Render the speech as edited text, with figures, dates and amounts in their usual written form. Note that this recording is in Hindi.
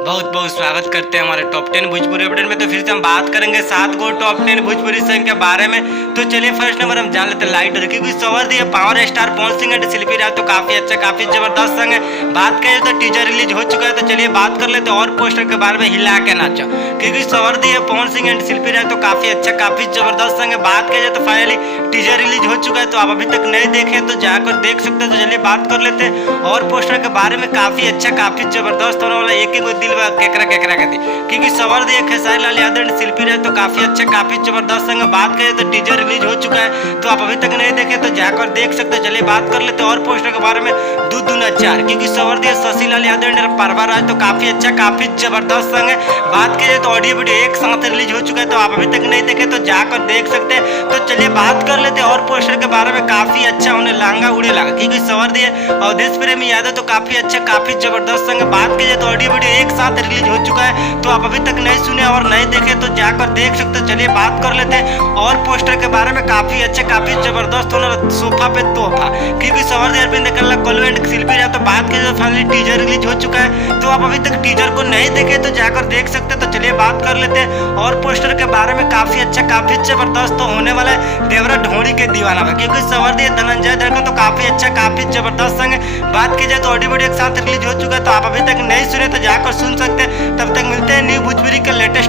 बहुत बहुत स्वागत करते हैं हमारे टॉप 10 भोजपुरी अपडेट में। तो फिर से हम बात करेंगे 7 गो टॉप 10 भोजपुरी सॉन्ग के बारे में। तो चलिए फर्स्ट नंबर हम जान लेते हैं लाइट क्योंकि सवर दिए power star Pawan Singh and Shilpi Raj. तो काफी अच्छा काफी जबरदस्त सॉन्ग है। बात करें तो टीजर रिलीज हो चुका है। तो चलिए बात कर लेते हैं और पोस्टर के बारे में हिला के नाचो क्योंकि सवर दिए पवन सिंह एंड शिल्पी राज। तो काफी अच्छा काफी जबरदस्त सॉन्ग है। बात करें तो फाइनली टीजर रिलीज हो चुका है। तो आप अभी तक नहीं देखे तो जाकर देख सकते हैं। तो चलिए बात कर लेते हैं और पोस्टर के बारे में। काफी अच्छा काफी जबरदस्त होने वाला एक दिल केकरा केकरा कहती क्योंकि सवर दिए खेसारी लाल यादव एंड शिल्पी राज। तो काफी अच्छा काफी जबरदस्त संग। बात करें तो टीजर रिलीज हो चुका है। तो आप अभी तक नहीं देखे तो जाकर देख सकते हैं। चलिए बात कर लेते हैं और पोस्टर के बारे में। दूध दूना चार क्योंकि सवर दिए शशि लाल यादव एंड परवा राज। तो काफी अच्छा काफी जबरदस्त संग है। बात करें तो ऑडियो वीडियो एक साथ रिलीज हो चुका है। तो आप अभी तक नहीं देखे तो जाकर देख सकते हैं। तो चलिए बात कर लेते हैं और पोस्टर के बारे में। काफी अच्छा उन्हें लांगा उड़े लगा क्योंकि सवर दिए अवधेश प्रेमी यादव। तो काफी अच्छा काफी जबरदस्त संग। बात कीजिए तो ऑडियो वीडियो एक साथ रिलीज हो चुका है। तो आप अभी तक नहीं सुने और नहीं देखे तो जाकर देख सकते हो। चलिए बात कर लेते हैं और पोस्टर के बारे में। काफी अच्छे काफी जबरदस्त होना सोफा पे तोहफा क्योंकि सवर दिए अरविंद कल्ला कोल्वे एंड शिल्पी राज। तो बात करें तो फाइनली टीजर रिलीज हो चुका है। तो आप अभी तक टीजर को नहीं देखे तो जाकर देख सकते हैं। तो चलिए बात कर लेते हैं और पोस्टर के बारे में। काफी अच्छा काफी जबरदस्त तो होने वाला है देवरा ढोड़ी के दीवाना में क्योंकि सवर दिए धनंजय धड़कन। तो काफी अच्छा काफी जबरदस्त संग। बात की जाए तो ऑडियो वीडियो एक साथ रिलीज हो चुका है। तो आप अभी तक नहीं सुने तो जाकर सुन सकते हैं। तब तक मिलते हैं न्यू भोजपुरी के लेटेस्ट